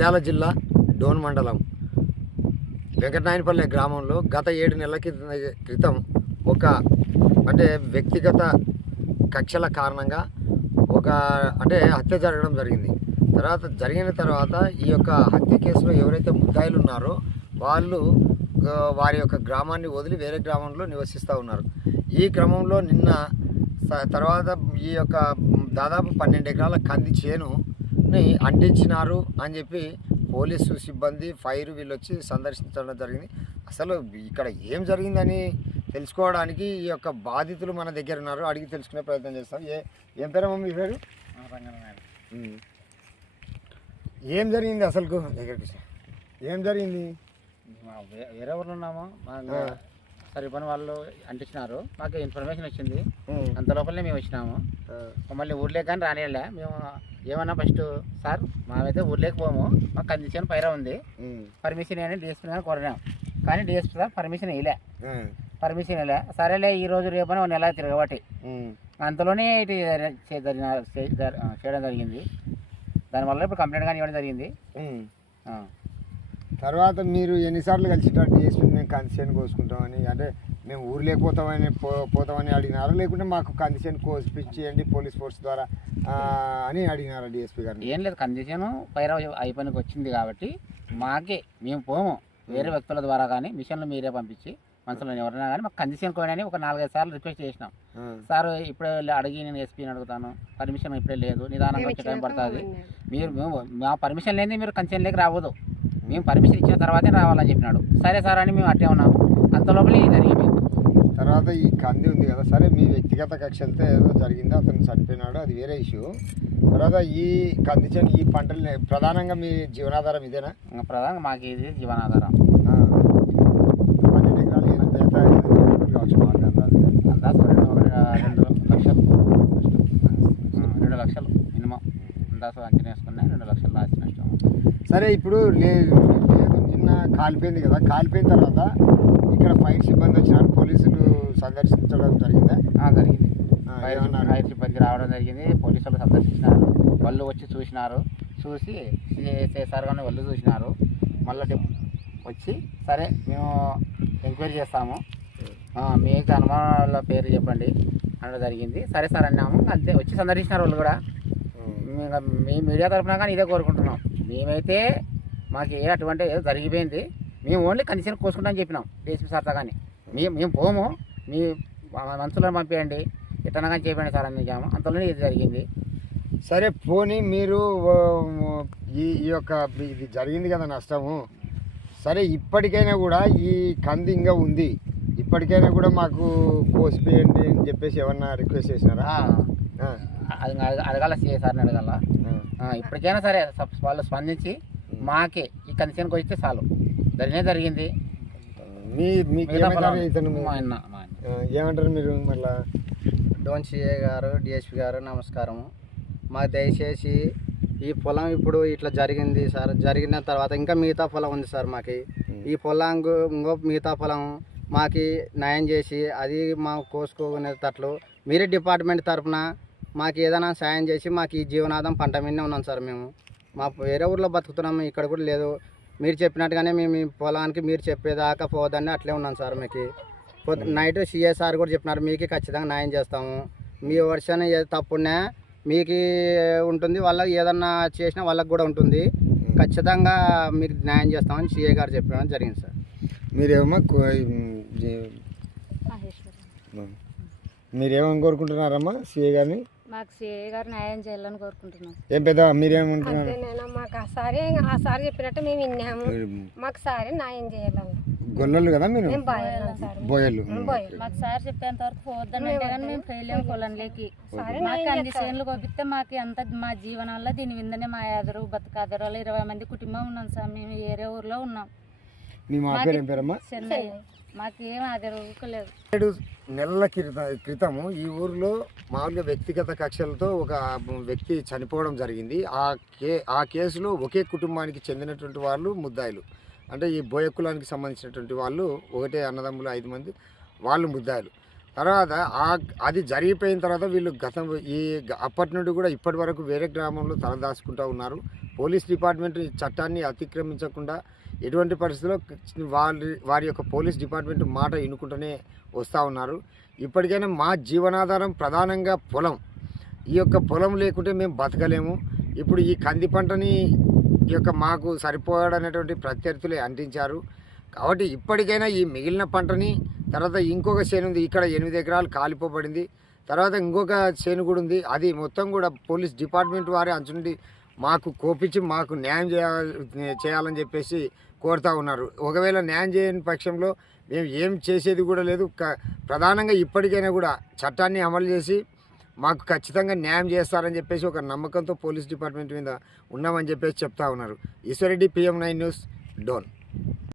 నంద్యాల జిల్లా డోన్ మండలం. వెంకటనాయనపల్లె గ్రామంలో గత ఏడు నెలల క్రితం ఒక అంటే వ్యక్తిగత కక్షల కారణంగా ఒక అంటే హత్య జరగడం జరిగింది. తర్వాత జరిగిన తర్వాత ఈ యొక్క హత్య కేసులో ఎవరైతే ముద్దాయిలు ఉన్నారో వాళ్ళు వారి యొక్క గ్రామాన్ని వదిలి వేరే గ్రామంలో నివసిస్తూ ఉన్నారు. ఈ క్రమంలో నిన్న తర్వాత ఈ యొక్క దాదాపు పన్నెండు ఎకరాల కంది చేను చేనుని అంటించినారు అని చెప్పి పోలీసు సిబ్బంది ఫైర్ వీళ్ళు వచ్చి సందర్శించడం జరిగింది. అసలు ఇక్కడ ఏం జరిగిందని తెలుసుకోవడానికి ఈ యొక్క బాధితులు మన దగ్గర ఉన్నారు. అడిగి తెలుసుకునే ప్రయత్నం చేస్తాం. ఏ ఏం పేరమ్మా మీ పేరు. ఏం జరిగింది అసలు దగ్గరికి ఏం జరిగింది? వేరే ఊర్లో ఉన్నాము? మా ఆ. సరే పని వాళ్ళు అంటించినారు. మాకు ఇన్ఫర్మేషన్ వచ్చింది. అంత లోపలనే మేము వచ్చినాము. మమ్మల్ని ఊర్లేక కానీ రానిలే మేము ఏమన్నా ఫస్ట్ సార్ మేమైతే ఊర్లేక పోము. మాకు కండిషన్ పైరా ఉంది. పర్మిషన్ అని డిఎస్పీ గారు కోరినాం కానీ డిఎస్పీ సార్ పర్మిషన్ ఆ, పర్మిషన్ ఇలే సరేలే ఈ రోజు రేపని ఒక నెల తిరగబట్టి. అంతలోనే ఇటు చేయడం జరిగింది. దానివల్ల ఇప్పుడు కంప్లైంట్ కానీ ఇవ్వడం జరిగింది. తర్వాత మీరు ఎన్నిసార్లు కలిసినట్టు డిఎస్పీ మేము కందిసేను కోసుకుంటామని అంటే మేము ఊరు లేకపోతామని పో పోతామని అడిగినారు? లేకుంటే మాకు కందిసేను కోసిపించేయండి పోలీస్ ఫోర్స్ ద్వారా ఆ, అని అడిగినారు డిఎస్పీ గారిని? ఏం లేదు కండిషన్ పైరా అయిపోయినకి వచ్చింది కాబట్టి మాకే మేము పోము. వేరే వ్యక్తుల ద్వారా కానీ మిషన్లు మీరే పంపించి మనుషులను ఎవరైనా కానీ మాకు కండిషన్ కోయని ఒక నాలుగైదు సార్లు రిక్వెస్ట్ చేసినాం. సార్ ఇప్పుడే వెళ్ళి అడిగి నేను ఎస్పీని అడుగుతాను పర్మిషన్ ఇప్పుడే లేదు నిదానంగా వచ్చే టైం పడుతుంది. మీరు మేము మా పర్మిషన్ లేని మీరు కంచెన్ లేక రావద్దు. మేము పర్మిషన్ ఇచ్చిన తర్వాతే రావాలని చెప్పినాడు. సరే సార్ అని మేము అట్టే ఉన్నాము అంత లోపలే జరిగింది? తర్వాత ఈ కంది ఉంది కదా సరే మీ వ్యక్తిగత కక్షలతో ఏదో జరిగింది అతను చనిపోయినాడు అది వేరే ఇష్యూ తర్వాత ఈ కంది చేను ఈ పంటలు ప్రధానంగా మీ జీవనాధారం ఇదేనా? ఇంకా ప్రధానంగా మాకు ఇది జీవనాధారం. సరే ఇప్పుడు లేదు నిన్న కాలిపోయింది కదా కాలిపోయిన తర్వాత ఇక్కడ ఫైర్ సిబ్బంది వచ్చినారు పోలీసులు సందర్శించడం జరిగిందా జరిగింది ఫైర్ సిబ్బంది రావడం జరిగింది పోలీసులు సందర్శించినారు వాళ్ళు వచ్చి చూసినారు చూసి సార్ కానీ వాళ్ళు చూసినారు మళ్ళీ వచ్చి సరే మేము ఎంక్వైరీ చేస్తాము మీకు అనుమానాల పేరు చెప్పండి అనడం జరిగింది సరే సార్ అన్నాము అంతే వచ్చి సందర్శించినారు వాళ్ళు కూడా మీ మీడియా తరఫున కానీ ఇదే కోరుకుంటున్నాం మేమైతే మాకు ఏ అటువంటి ఏదో జరిగిపోయింది. మేము ఓన్లీ కండిషన్ కోసుకుంటామని చెప్పినాం. డిఎస్పీ సార్తో కానీ మేము మేము పోము. మీ మనుషులను పంపించండి ఎట్టనా కానీ చేయండి సార్ అని చెప్పాము అంతలోనే ఇది జరిగింది. సరే పోనీ మీరు ఈ ఈ యొక్క ఇది జరిగింది కదా నష్టము. సరే ఇప్పటికైనా కూడా ఈ కంది ఇంకా ఉంది. ఇప్పటికైనా కూడా మాకు కోసిపోయండి అని చెప్పేసి ఏమన్నా రిక్వెస్ట్ చేసినారా? అది అడగ- అడగాల సిఐ సార్ని అడగాల. ఇప్పటికైనా సరే వాళ్ళు స్పందించి మాకే ఈ కండిషన్కి వస్తే చాలు. జరిగినే జరిగింది. మీ మీకు ఏమంటారు మీరు మళ్ళా? డోన్ సిఏ గారు డిఎస్పి గారు నమస్కారము. మాకు దయచేసి ఈ పొలం ఇప్పుడు ఇట్లా జరిగింది సార్. జరిగిన తర్వాత ఇంకా మిగతా పొలం ఉంది సార్ మాకి. ఈ పొలం ఇంకో మిగతా పొలం మాకి న్యాయం చేసి అది మాకు కోసుకోనేటట్లు మీరే డిపార్ట్మెంట్ తరఫున మాకు ఏదైనా సాయం చేసి మాకు ఈ జీవనాధారం పంట మీదనే ఉన్నాం సార్ మేము. మా వేరే ఊర్లో బతుకుతున్నాము ఇక్కడ కూడా లేదు. మీరు చెప్పినట్టుగానే మేము ఈ పొలానికి మీరు చెప్పేదాకా పోదని అట్లే ఉన్నాం సార్ మీకు. నైట్ సిఎస్ఆర్ కూడా చెప్పినారు మీకు ఖచ్చితంగా న్యాయం చేస్తాము. మీ వర్షన్ ఏ తప్పున్నా మీకు ఉంటుంది వాళ్ళకి ఏదన్నా చేసినా వాళ్ళకి కూడా ఉంటుంది. ఖచ్చితంగా మీకు న్యాయం చేస్తామని సిఏ గారు చెప్పడం జరిగింది సార్. మీరేమో మీరేమని కోరుకుంటున్నారమ్మా సిఏ గారిని? మాకు సిఏ గారు న్యాయం చేయాలని కోరుకుంటున్నాం. ఏం పెద్ద మీరేమంటున్నారు? అంతేనా మాకు ఆ సారి ఆ సారి చెప్పినట్టు మేము విన్నాము. మాకు సారి న్యాయం చేయాలన్న. గొల్లలు కదా మీరు? మేము బాగా సార్. బోయలు మాకు సార్ చెప్పేంత వరకు పోవద్దని అంటే కానీ మేము పోయలేము పొలంలోకి సరే మాకు అన్ని చేనులు కోపిస్తే మాకు అంత మా జీవనాల్లో దీని విందనే మా ఎదరు బతుకాదరు ఇరవై మంది కుటుంబం ఉన్నాం సార్. మేము వేరే ఊర్లో ఉన్నాం. మీ మా పేరు ఏం పేరమ్మా ఏడు నెలల క్రితం క్రితము ఈ ఊరిలో మామూలుగా వ్యక్తిగత కక్షలతో ఒక వ్యక్తి చనిపోవడం జరిగింది. ఆ కే ఆ కేసులో ఒకే కుటుంబానికి చెందినటువంటి వాళ్ళు ముద్దాయిలు. అంటే ఈ బోయ కులానికి సంబంధించినటువంటి వాళ్ళు ఒకటే అన్నదమ్ములు ఐదు మంది వాళ్ళు ముద్దాయిలు. తర్వాత ఆ అది జరిగిపోయిన తర్వాత వీళ్ళు గతం ఈ అప్పటి నుండి కూడా ఇప్పటి వరకు వేరే గ్రామంలో తలదాచుకుంటూ ఉన్నారు. పోలీస్ డిపార్ట్మెంట్ ఈ చట్టాన్ని అతిక్రమించకుండా ఎటువంటి పరిస్థితుల్లో వారి వారి యొక్క పోలీస్ డిపార్ట్మెంట్ మాట వినుకుంటూనే వస్తూ ఉన్నారు. ఇప్పటికైనా మా జీవనాధారం ప్రధానంగా పొలం. ఈ యొక్క పొలం లేకుంటే మేము బతకలేము. ఇప్పుడు ఈ కంది పంటని ఈ యొక్క మాకు సరిపోయాడనేటువంటి ప్రత్యర్థులే అంటించారు. కాబట్టి ఇప్పటికైనా ఈ మిగిలిన పంటని తర్వాత ఇంకొక చేను ఉంది ఇక్కడ ఎనిమిది ఎకరాలు కాలిపోబడింది. తర్వాత ఇంకొక చేను కూడా ఉంది. అది మొత్తం కూడా పోలీస్ డిపార్ట్మెంట్ వారే అంచుండి మాకు కోపించి మాకు న్యాయం చేయాలి చేయాలని చెప్పేసి కోరుతూ ఉన్నారు. ఒకవేళ న్యాయం చేయని పక్షంలో మేము ఏం చేసేది కూడా లేదు. క- ప్రధానంగా ఇప్పటికైనా కూడా చట్టాన్ని అమలు చేసి మాకు ఖచ్చితంగా న్యాయం చేస్తారని చెప్పేసి ఒక నమ్మకంతో పోలీస్ డిపార్ట్మెంట్ మీద ఉన్నామని చెప్పేసి చెప్తా ఉన్నారు. Eswar Reddy PM nine news Dhone.